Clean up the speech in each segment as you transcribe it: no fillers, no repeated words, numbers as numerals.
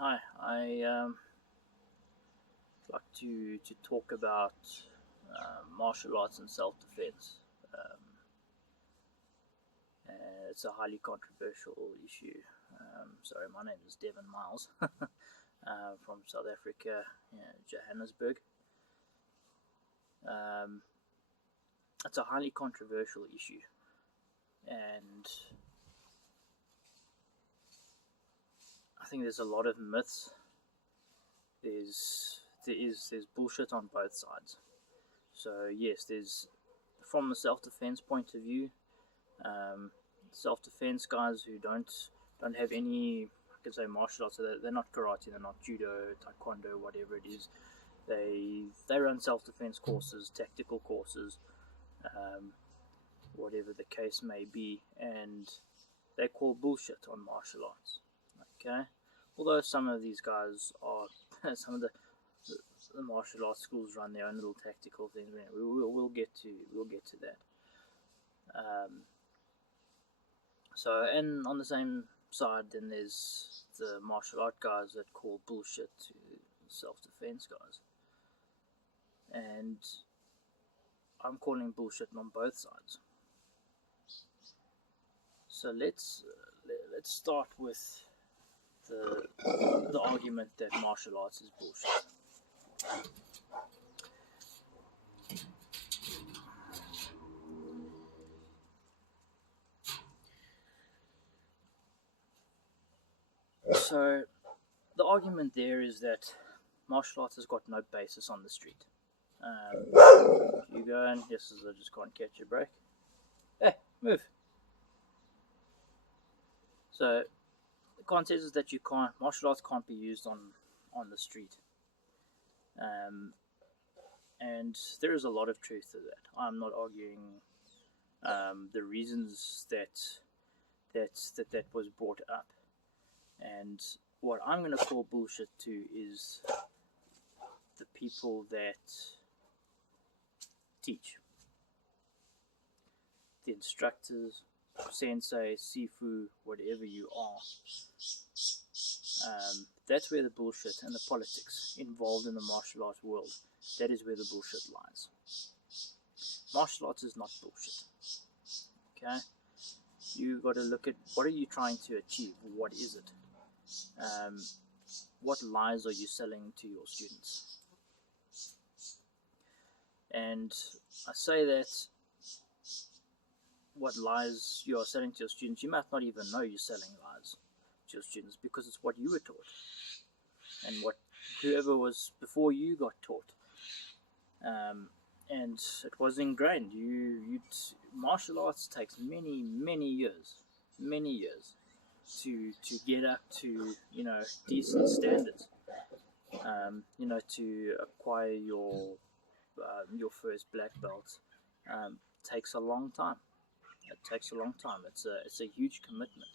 Hi, I like to talk about martial arts and self-defense. Um, it's a highly controversial issue. Sorry, my name is Devin Miles from South Africa, Johannesburg. Um, it's a highly controversial issue, and I think there's a lot of myths. There's bullshit on both sides. So yes, there's from the self-defense point of view, um, self-defense guys who don't have any, I can say, martial arts. So they're not karate, they're not judo, taekwondo, whatever it is. They run self-defense courses, tactical courses, um, whatever the case may be, and they call bullshit on martial arts. Okay, although some of these guys are some of the martial arts schools run their own little tactical things. We'll get to that. And on the same side, then there's the martial art guys that call bullshit to self-defense guys, and I'm calling bullshit on both sides. So let's start with the argument that martial arts is bullshit. So the argument there is that martial arts has got no basis on the street. You go and yes, I just can't catch a break. Hey, move. So the concept is that martial arts can't be used on the street. And there is a lot of truth to that. I'm not arguing the reasons that was brought up. And what I'm going to call bullshit to is the people that teach. The instructors, sensei, sifu, whatever you are. That's where the bullshit and the politics involved in the martial arts world, that is where the bullshit lies. Martial arts is not bullshit. Okay? You got to look at what are you trying to achieve? What is it? What lies are you selling to your students? And I say that what lies you are selling to your students, you might not even know you're selling lies to your students because it's what you were taught and what whoever was before you got taught. And it was ingrained. Martial arts takes many years to get up to decent standards. To acquire your first black belt takes a long time. It takes a long time. It's a huge commitment.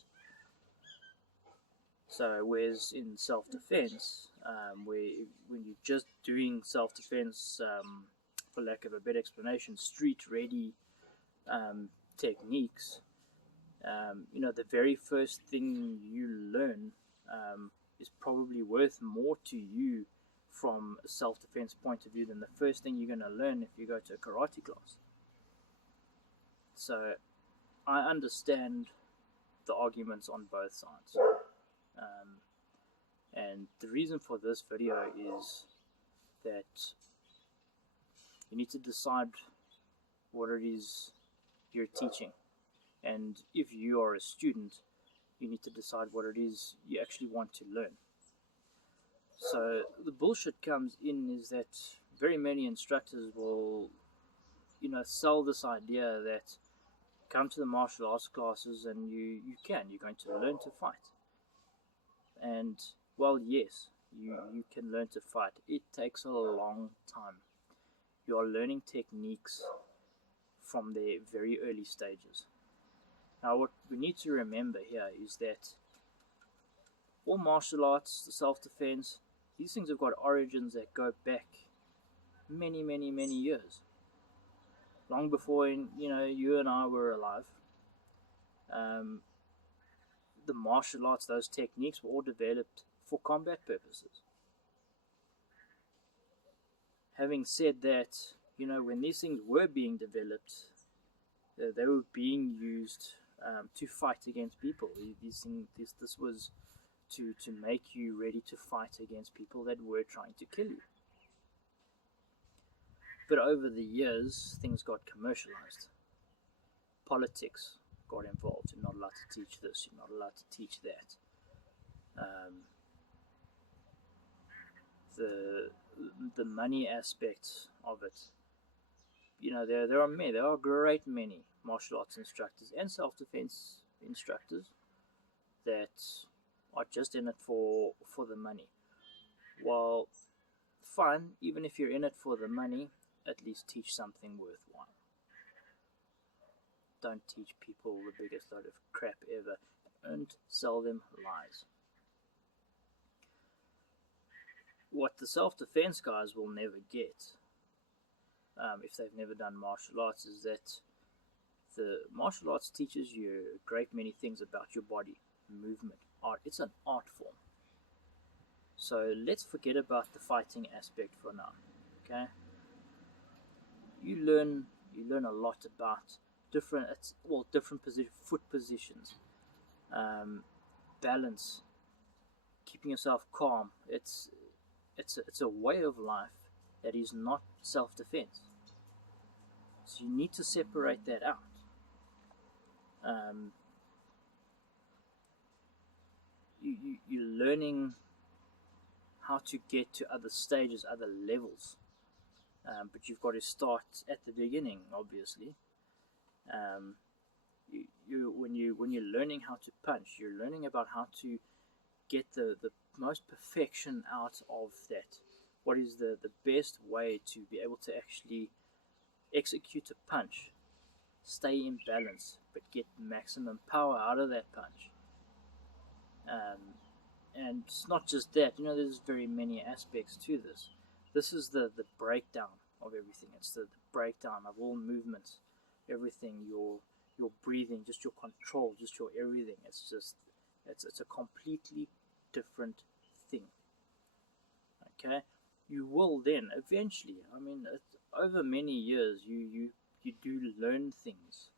So whereas in self-defense, when you're just doing self-defense, for lack of a better explanation, street-ready techniques, the very first thing you learn is probably worth more to you from a self-defense point of view than the first thing you're going to learn if you go to a karate class. So I understand the arguments on both sides. And the reason for this video is that you need to decide what it is you're teaching. And if you are a student, you need to decide what it is you actually want to learn. So the bullshit comes in is that very many instructors will, sell this idea that come to the martial arts classes and you're going to learn to fight. And, well, yes, you can learn to fight. It takes a long time. You are learning techniques from the very early stages. Now, what we need to remember here is that all martial arts, the self-defense, these things have got origins that go back many years. Long before, you and I were alive. The martial arts, those techniques were all developed for combat purposes. Having said that, when these things were being developed, they were being used to fight against people. This was to make you ready to fight against people that were trying to kill you. But over the years, things got commercialized. Politics got involved. You're not allowed to teach this, you're not allowed to teach that. The money aspect of it. There are great many martial arts instructors and self-defense instructors that are just in it for the money. Well, fine, even if you're in it for the money, at least teach something worthwhile. Don't teach people the biggest load of crap ever and sell them lies. What the self-defense guys will never get, if they've never done martial arts, is that the martial arts teaches you a great many things about your body, movement, art. It's an art form. So let's forget about the fighting aspect for now. Okay? You learn a lot about different foot positions, balance, keeping yourself calm. It's a way of life that is not self-defense. So you need to separate that out. You're learning how to get to other stages, other levels, but you've got to start at the beginning, obviously. When you're learning how to punch, you're learning about how to get the most perfection out of that. What is the best way to be able to actually execute a punch, stay in balance, but get maximum power out of that punch. And it's not just that, there's very many aspects to this. This is the breakdown of everything. It's the breakdown of all movements, everything, your breathing, just your control, just your everything. It's a completely different thing. Okay? You will then eventually, over many years, you do learn things.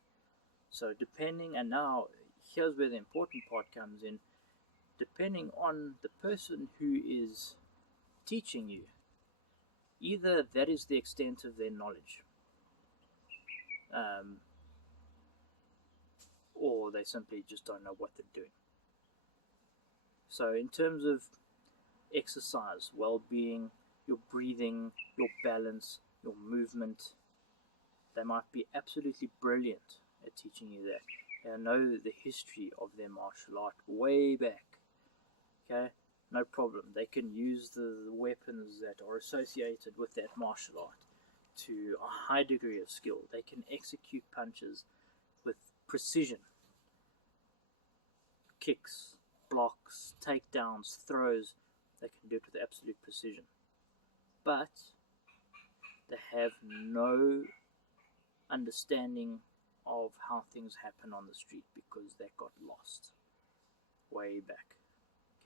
So depending, and now here's where the important part comes in, depending on the person who is teaching you, either that is the extent of their knowledge, or they simply just don't know what they're doing. So in terms of exercise, well-being, your breathing, your balance, your movement, they might be absolutely brilliant at teaching you that. They know the history of their martial art way back. Okay, no problem. They can use the weapons that are associated with that martial art to a high degree of skill. They can execute punches with precision. Kicks, blocks, takedowns, throws, they can do it with absolute precision. But they have no understanding of how things happen on the street because they got lost way back.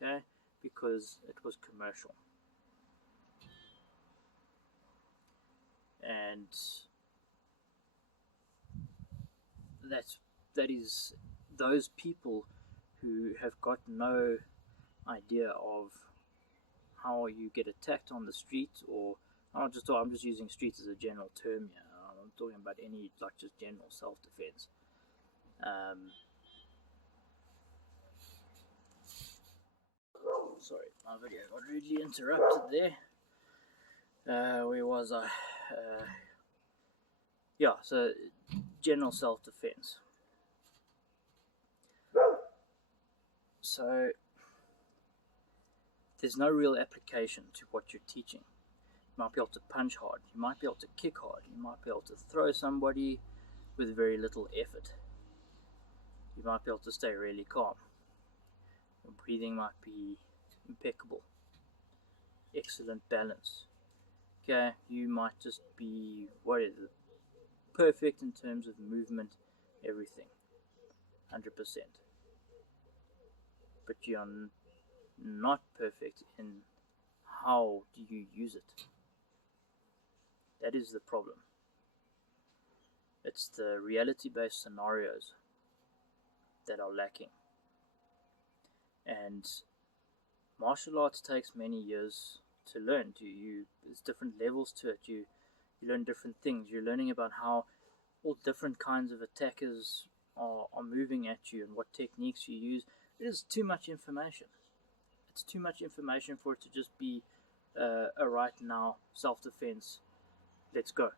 Okay? Because it was commercial. And that is those people who have got no idea of how you get attacked on the street, or I'm just using streets as a general term here. I'm talking about any just general self-defense. Sorry, my video got rudely interrupted there. Where was I? So general self-defense. So there's no real application to what you're teaching. You might be able to punch hard, you might be able to kick hard, you might be able to throw somebody with very little effort. You might be able to stay really calm. Your breathing might be impeccable. Excellent balance. Okay, you might just be, perfect in terms of movement, everything. 100%. But you're not perfect in how do you use it. That is the problem. It's the reality-based scenarios that are lacking. And martial arts takes many years to learn. There's different levels to it. You learn different things. You're learning about how all different kinds of attackers are moving at you and what techniques you use. It is too much information. It's too much information for it to just be a right now self-defense. Let's go.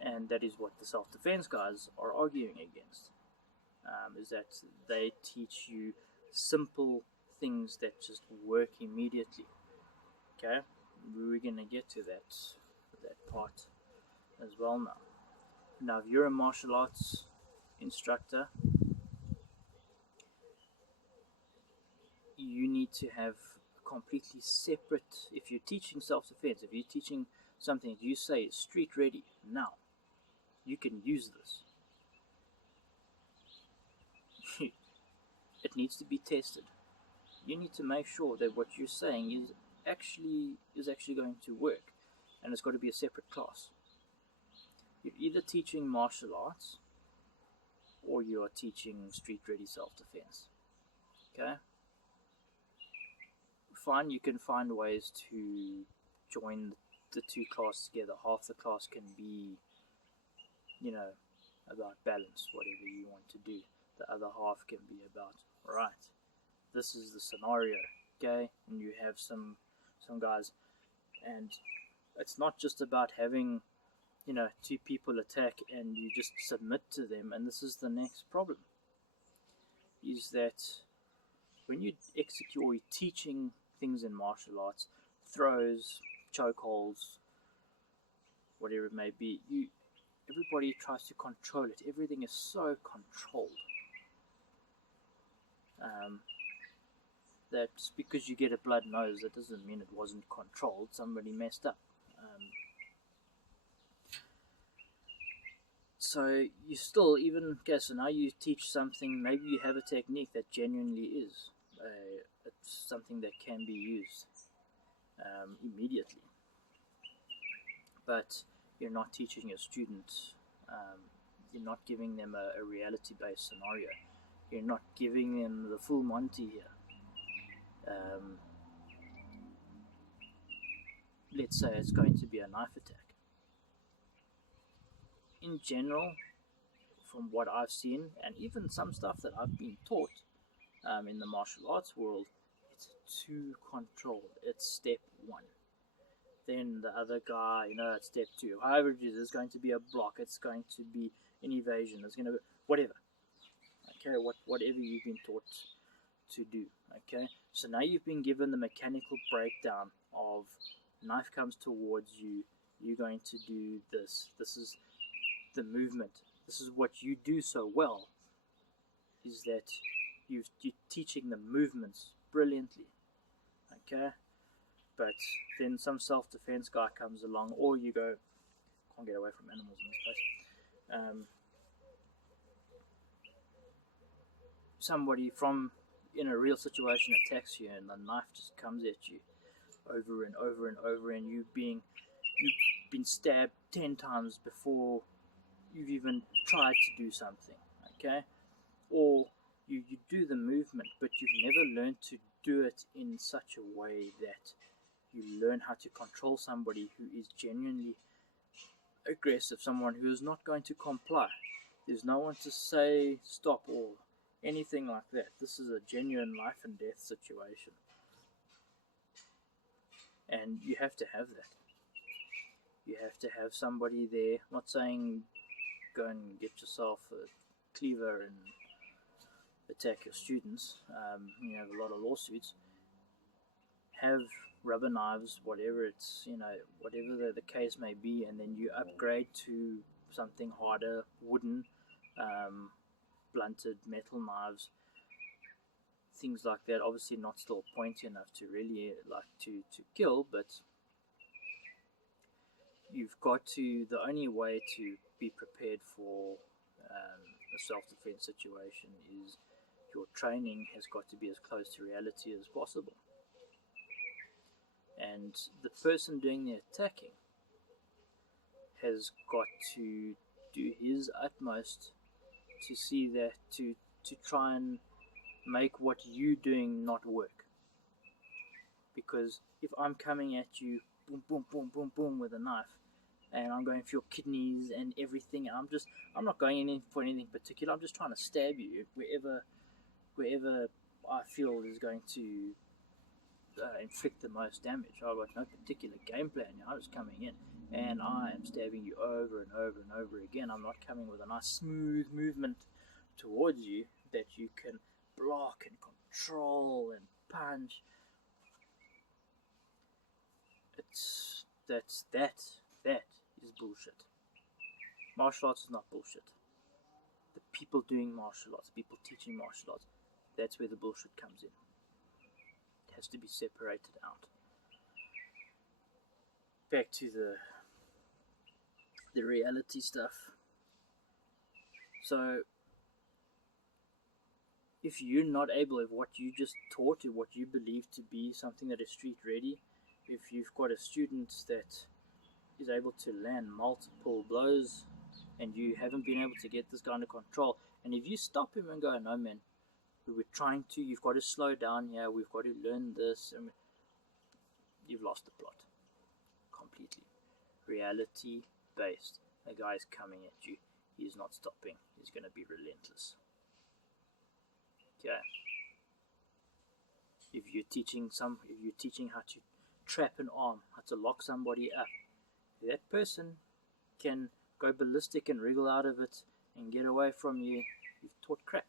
And that is what the self-defense guys are arguing against. Is that they teach you simple things that just work immediately. Okay, we're gonna get to that part as well now. Now, if you're a martial arts instructor, you need to have a completely separate. If you're teaching self-defense, if you're teaching something that you say is street ready now, you can use this. It needs to be tested. You need to make sure that what you're saying is actually going to work, and it's got to be a separate class. You're either teaching martial arts or you are teaching street ready self-defense. Okay? Fine, you can find ways to join the two classes together. Half the class can be, about balance, whatever you want to do. The other half can be about, right, this is the scenario, okay? And you have some guys, and it's not just about having, two people attack and you just submit to them. And this is the next problem, is that when you execute or you're teaching things in martial arts, throws, chokeholds, whatever it may be, everybody tries to control it. Everything is so controlled. That just because you get a blood nose, that doesn't mean it wasn't controlled. Somebody messed up. So you still, so now you teach something, maybe you have a technique that genuinely is it's something that can be used immediately. But you're not teaching your students, you're not giving them a reality-based scenario. You're not giving them the full Monty here. Let's say it's going to be a knife attack. In general, from what I've seen, and even some stuff that I've been taught in the martial arts world, it's too controlled. It's step one. Then the other guy, it's step two. However it is, there's going to be a block. It's going to be an evasion. It's going to be whatever. Okay, whatever you've been taught to do. Okay, so now you've been given the mechanical breakdown of knife comes towards you. You're going to do this. This is the movement. This is what you do so well, is that you're teaching the movements brilliantly. Okay, but then some self-defense guy comes along, or you go, can't get away from animals in this place. Somebody from in a real situation attacks you, and the knife just comes at you over and over and over, and you've been stabbed 10 times before you've even tried to do something. Okay, or you do the movement, but you've never learned to do it in such a way that you learn how to control somebody who is genuinely aggressive, someone who is not going to comply. There's no one to say stop or anything like that. This is a genuine life and death situation, and you have to have that. You have to have somebody there. I'm not saying go and get yourself a cleaver and attack your students. You have a lot of lawsuits. Have rubber knives, whatever it's, whatever the case may be, and then you upgrade to something harder, wooden, blunted metal knives, things like that. Obviously not still pointy enough to really to kill, but you've got to, the only way to be prepared for a self-defense situation is your training has got to be as close to reality as possible. And the person doing the attacking has got to do his utmost to see that, to try and make what you're doing not work. Because if I'm coming at you, boom, boom, boom, boom, boom, with a knife, and I'm going for your kidneys and everything, and I'm not going in for anything particular. I'm just trying to stab you wherever I feel is going to inflict the most damage. I've got no particular game plan. I'm just coming in, and I am stabbing you over and over and over again. I'm not coming with a nice smooth movement towards you that you can block and control and punch. That is bullshit. Martial arts is not bullshit. The people doing martial arts, people teaching martial arts, that's where the bullshit comes in. It has to be separated out. Back to the reality stuff. So if you're not able, if what you just taught, or what you believe to be something that is street ready, if you've got a student that is able to land multiple blows and you haven't been able to get this guy under control, and if you stop him and go, no man, we were trying to, you've got to slow down here, we've got to learn this, and you've lost the plot completely. Reality based. The guy's coming at you, he's not stopping, he's going to be relentless. Okay. If you're teaching how to trap an arm, how to lock somebody up, that person can go ballistic and wriggle out of it and get away from you. You've taught crap.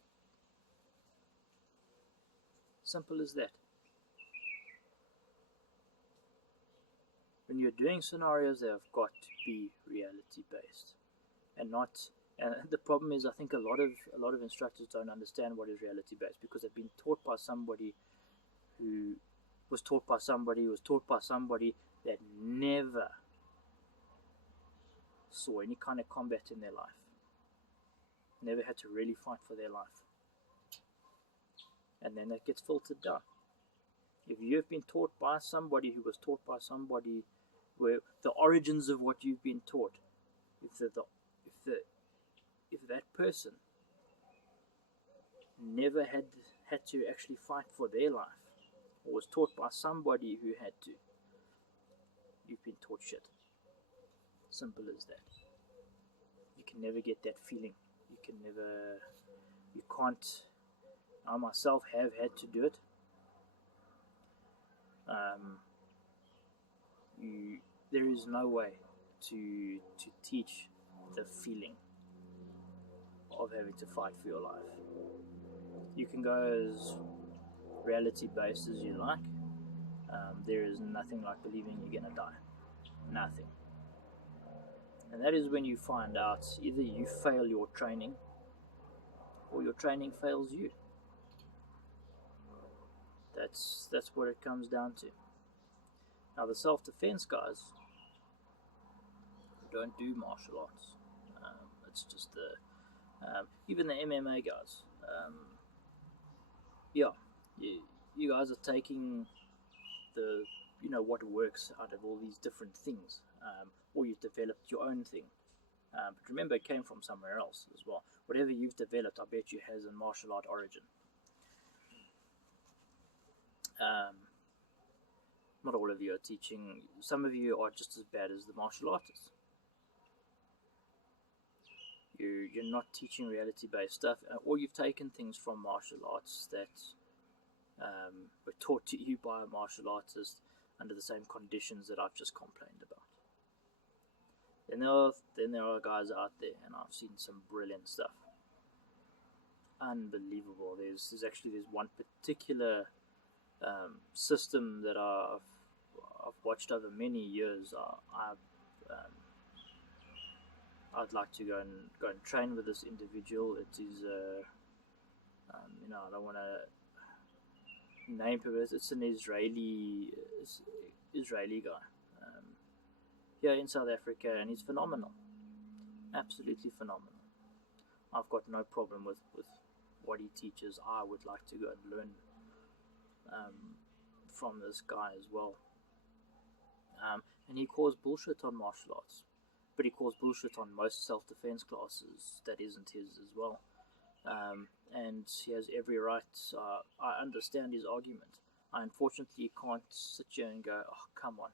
Simple as that. When you're doing scenarios, they have got to be reality based, and not. And the problem is, I think a lot of instructors don't understand what is reality based because they've been taught by somebody who was taught by somebody that never saw any kind of combat in their life, never had to really fight for their life, and then that gets filtered down. If you have been taught by somebody who was taught by somebody, where the origins of what you've been taught, if that person never had to actually fight for their life, or was taught by somebody who had to, you've been taught shit. Simple as that. You can never get that feeling. You can't. I myself have had to do it. There is no way to teach the feeling of having to fight for your life. You can go as reality based as you like. There is nothing like believing you're gonna die. Nothing. And that is when you find out either you fail your training or your training fails you. That's what it comes down to. Now the self-defense guys don't do martial arts. It's just even the MMA guys. You guys are taking what works out of all these different things, or you've developed your own thing. But remember, it came from somewhere else as well. Whatever you've developed, I bet you has a martial art origin. Not all of you are teaching. Some of you are just as bad as the martial artists. You're not teaching reality-based stuff, or you've taken things from martial arts that were taught to you by a martial artist under the same conditions that I've just complained about. Then there are guys out there, and I've seen some brilliant stuff. Unbelievable. There's one particular system that I've watched over many years. I'd like to go and train with this individual. It is I don't want to name him. It's an Israeli guy here in South Africa, and he's phenomenal, absolutely phenomenal. I've got no problem with what he teaches, I would like to go and learn from this guy as well. And he calls bullshit on martial arts, but he calls bullshit on most self-defense classes that isn't his as well. And he has every right. I understand his argument. I unfortunately can't sit here and go, oh, come on,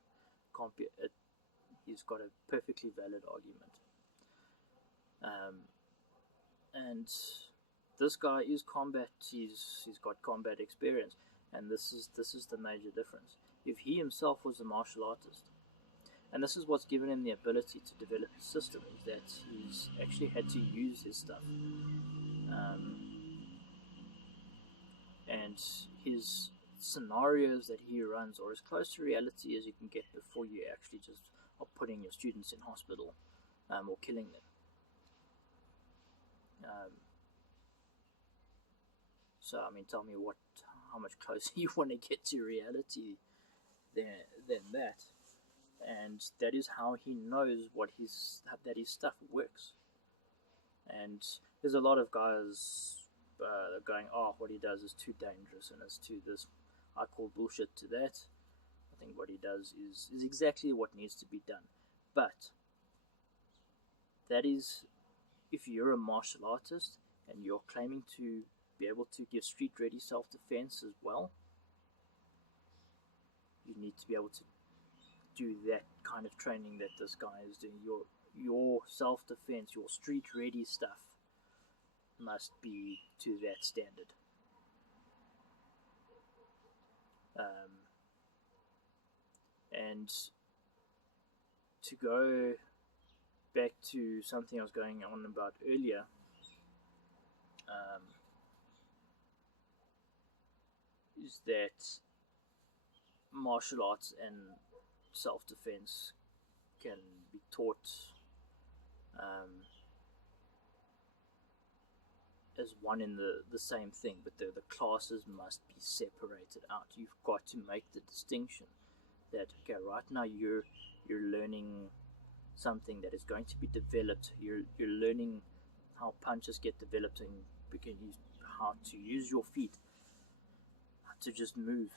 can't be it. He's got a perfectly valid argument. And this guy is combat. He's got combat experience, and this is the major difference. If he himself was a martial artist, and this is what's given him the ability to develop his system, is that he's actually had to use his stuff, and his scenarios that he runs are as close to reality as you can get before you actually just are putting your students in hospital or killing them. So I mean, tell me how much closer you want to get to reality than that. And that is how he knows that his stuff works. And there's a lot of guys going, oh, what he does is too dangerous and it's too this. I call bullshit to that. I think what he does is exactly what needs to be done. But that is, if you're a martial artist and you're claiming to be able to give street-ready self-defense as well, you need to be able to do that kind of training that this guy is doing. Your self-defense, your street-ready stuff must be to that standard. And to go back to something I was going on about earlier, is that martial arts and self-defense can be taught as one in the same thing, but the classes must be separated out. You've got to make the distinction that, okay, right now you're learning something that is going to be developed. You're learning how punches get developed, and how to use your feet, how to just move,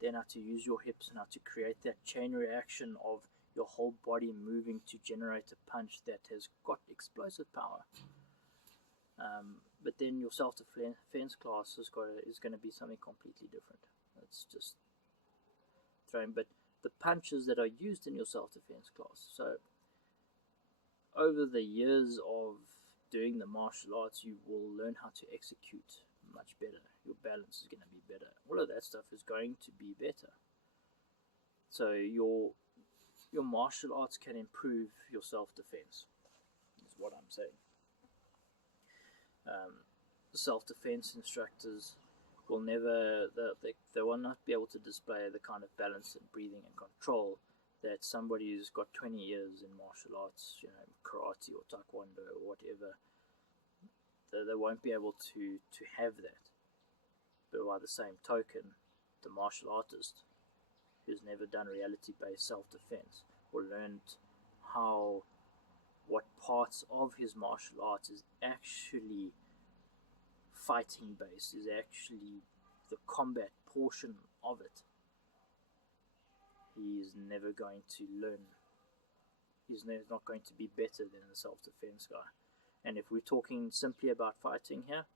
then how to use your hips, and how to create that chain reaction of your whole body moving to generate a punch that has got explosive power. But then your self-defense class is going to be something completely different. It's just throwing, but the punches that are used in your self-defense class. So over the years of doing the martial arts, you will learn how to execute much better. Your balance is going to be better. All of that stuff is going to be better. So your martial arts can improve your self-defense, is what I'm saying. Self-defense instructors will never, they will not be able to display the kind of balance and breathing and control that somebody who's got 20 years in martial arts, karate or taekwondo or whatever, they won't be able to have that. But by the same token, the martial artist who's never done reality-based self-defense or learned what parts of his martial arts is actually fighting based, is actually the combat portion of it. He is never going to learn. He's not going to be better than the self-defense guy. And if we're talking simply about fighting here,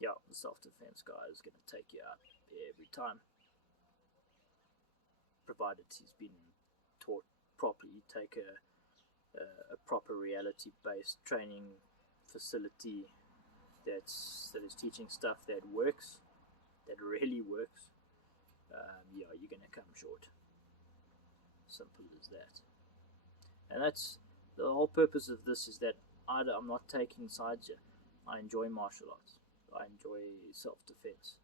yeah, the self-defense guy is going to take you out every time, provided he's been taught properly. You take a proper reality-based training facility that is teaching stuff that works, that really works. Yeah, you're going to come short. Simple as that. And that's the whole purpose of this, is that I'm not taking sides here. I enjoy martial arts. I enjoy self-defense.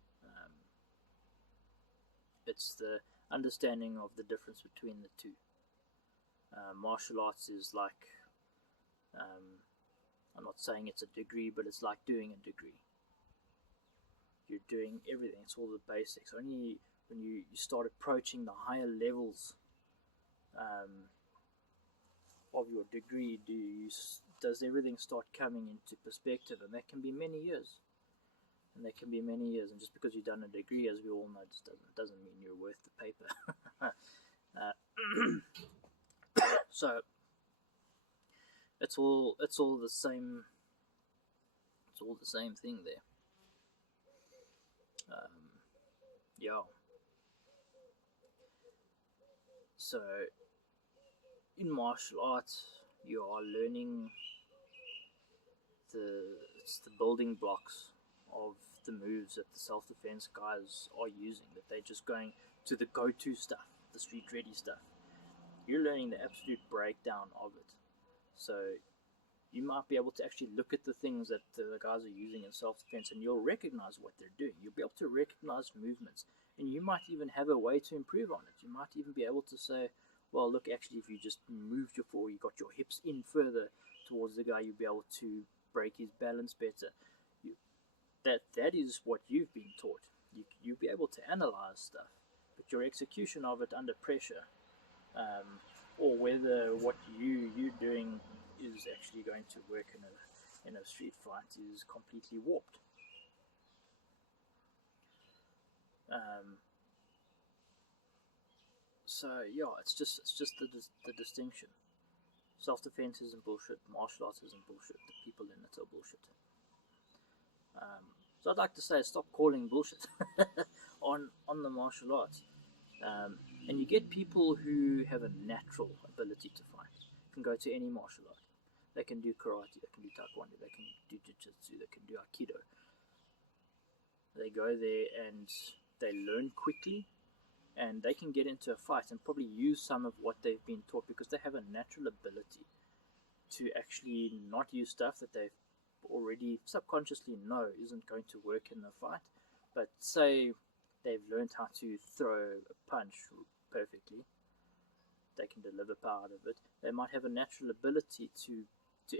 It's the understanding of the difference between the two. Martial arts is like, I'm not saying it's a degree, but it's like doing a degree. You're doing everything. It's all the basics. Only when you start approaching the higher levels of your degree does everything start coming into perspective, and that can be many years. and they can be many years. And just because you've done a degree, as we all know, just doesn't mean you're worth the paper. So it's all the same. It's all the same thing there. Yeah. So in martial arts, you are learning the building blocks of the moves that the self-defense guys are using, that they're just going to the go-to stuff, the street ready stuff. You're learning the absolute breakdown of it. So you might be able to actually look at the things that the guys are using in self-defense, and you'll recognize what they're doing. You'll be able to recognize movements, and you might even have a way to improve on it. You might even be able to say, well, look, actually, if you just moved your forward, you got your hips in further towards the guy, you'll be able to break his balance better. That is what you've been taught. You'll be able to analyze stuff, but your execution of it under pressure, or whether what you're doing is actually going to work in a street fight is completely warped. So yeah, it's just the distinction. Self-defense isn't bullshit. Martial arts isn't bullshit. The people in it are bullshit. So I'd like to say, stop calling bullshit on the martial arts. And you get people who have a natural ability to fight. Can go to any martial art. They can do karate, they can do taekwondo, they can do jiu-jitsu, they can do aikido. They go there and they learn quickly, and they can get into a fight and probably use some of what they've been taught, because they have a natural ability to actually not use stuff that they've already subconsciously know isn't going to work in the fight. But say they've learned how to throw a punch perfectly, they can deliver power out of it. They might have a natural ability to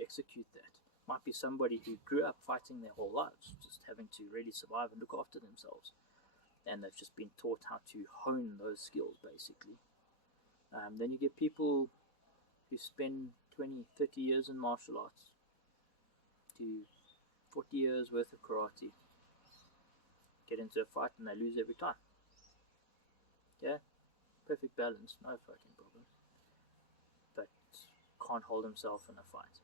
execute that. Might be somebody who grew up fighting their whole lives, just having to really survive and look after themselves, and they've just been taught how to hone those skills, basically. Then you get people who spend 20, 30 years in martial arts, do 40 years worth of karate, get into a fight and they lose every time. Yeah, perfect balance, no fucking problem, but can't hold himself in a fight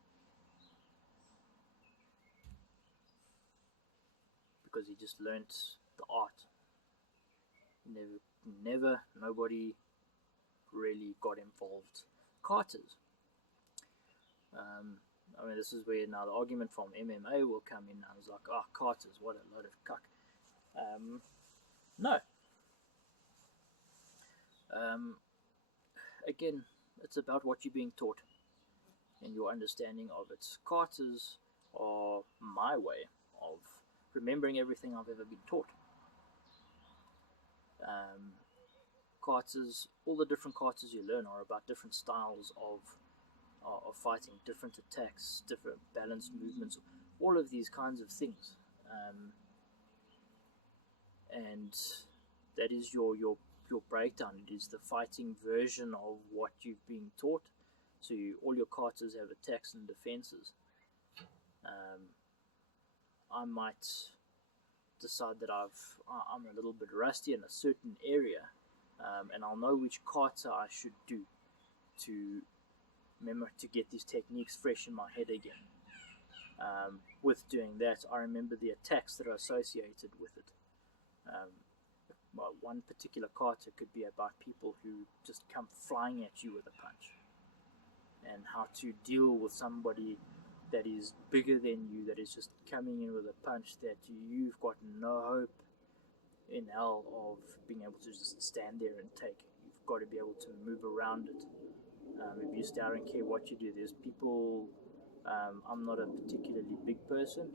because he just learnt the art. Never, nobody really got involved. Carters. I mean, this is where now the argument from MMA will come in. I was like, oh, carters, what a load of cuck. No. Again, it's about what you're being taught and your understanding of it. Carters are my way of remembering everything I've ever been taught. Carters, all the different carters you learn are about different styles of fighting, different attacks, different balance movements, all of these kinds of things. And that is your breakdown. It is the fighting version of what you've been taught. So all your carters have attacks and defenses. I might decide that I'm a little bit rusty in a certain area, and I'll know which carter I should do to remember to get these techniques fresh in my head again. With doing that, I remember the attacks that are associated with it. One particular carter could be about people who just come flying at you with a punch, and how to deal with somebody that is bigger than you, that is just coming in with a punch that you've got no hope in hell of being able to just stand there and take. You've got to be able to move around it. If you stay, I don't care what you do. There's people, I'm not a particularly big person.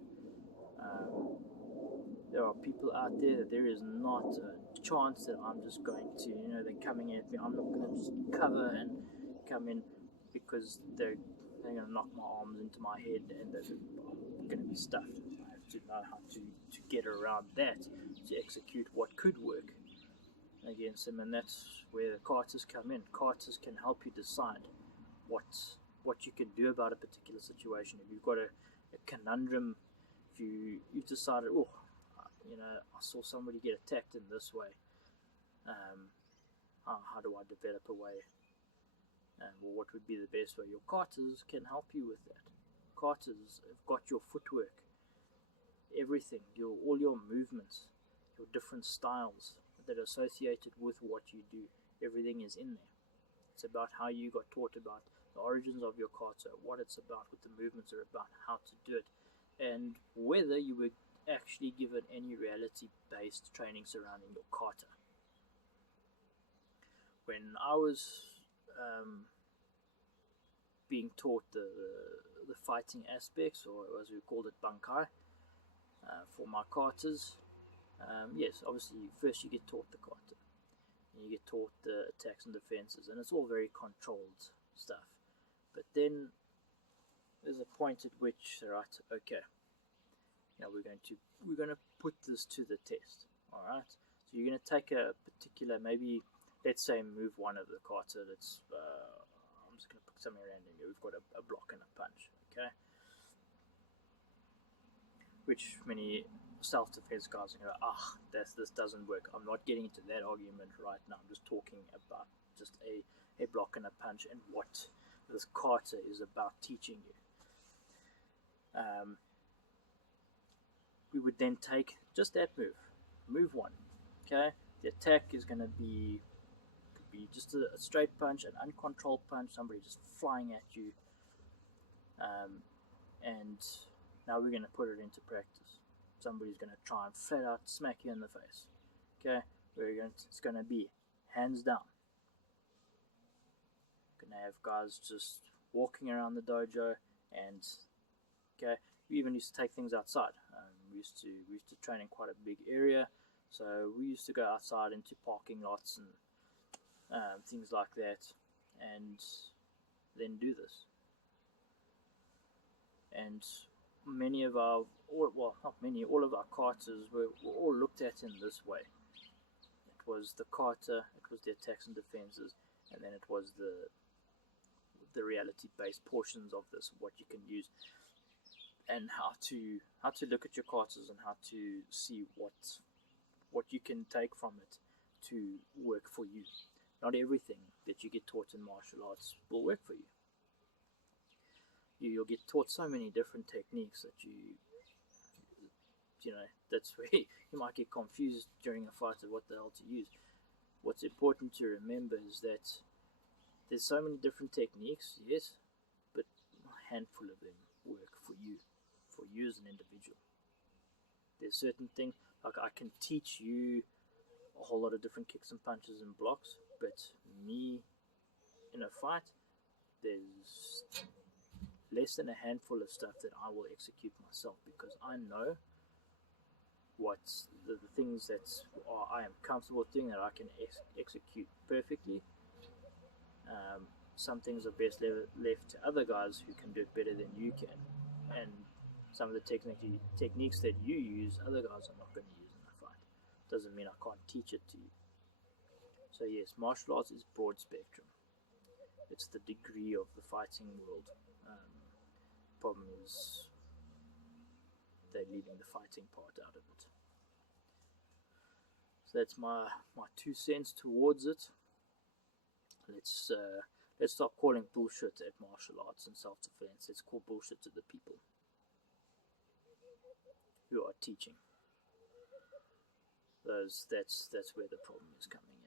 There are people out there that there is not a chance that I'm just going to, they're coming at me. I'm not going to just cover and come in, because they're going to knock my arms into my head and I'm going to be stuffed. I have to know how to get around that to execute what could work against them, and that's where the carters come in. Carters can help you decide what you can do about a particular situation. If you've got a conundrum, if you've decided, I saw somebody get attacked in this way. How do I develop a way? Well, what would be the best way? Your katas can help you with that. Katas have got your footwork, everything, all your movements, your different styles that are associated with what you do. Everything is in there. It's about how you got taught about the origins of your kata, what it's about, what the movements are about, how to do it, and whether you were actually given any reality-based training surrounding your kata. When I was being taught the fighting aspects, or as we called it, bankai, for my katas, yes, obviously first you get taught the kata, and you get taught the attacks and defenses, and it's all very controlled stuff. But then there's a point at which, right, okay, now we're going to put this to the test. All right, so you're going to take a particular, maybe let's say move one of the kata. That's I'm just going to put something random here. We've got a block and a punch. Okay, which many self-defense guys are going to go, this doesn't work. I'm not getting into that argument right now. I'm just talking about just a block and a punch and what this kata is about teaching you. We would then take just that move one. Okay, the attack is going to be just a straight punch, an uncontrolled punch, somebody just flying at you, and now we're going to put it into practice. Somebody's going to try and flat out smack you in the face. Okay, it's going to be hands down. Going to have guys just walking around the dojo, and okay, we even used to take things outside. We used to train in quite a big area, so we used to go outside into parking lots and things like that, and then do this. And all of our katas were all looked at in this way. It was the kata, it was the attacks and defenses, and then it was the reality-based portions of this, what you can use, and how to look at your katas and how to see what you can take from it to work for you. Not everything that you get taught in martial arts will work for you. You'll get taught so many different techniques that that's where you might get confused during a fight of what the hell to use. What's important to remember is that there's so many different techniques, yes, but a handful of them work for you as an individual. There's certain things, like I can teach you a whole lot of different kicks and punches and blocks, but me in a fight, there's less than a handful of stuff that I will execute myself, because I know what's the things that I am comfortable doing that I can execute perfectly. Some things are best left to other guys who can do it better than you can, and some of the techniques that you use, other guys are not going to use in a fight. Doesn't mean I can't teach it to you. So yes, martial arts is broad spectrum. It's the degree of the fighting world. Problem is they're leaving the fighting part out of it. So that's my 2 cents towards it. Let's stop calling bullshit at martial arts and self-defense. Let's call bullshit to the people who are teaching. That's where the problem is coming in.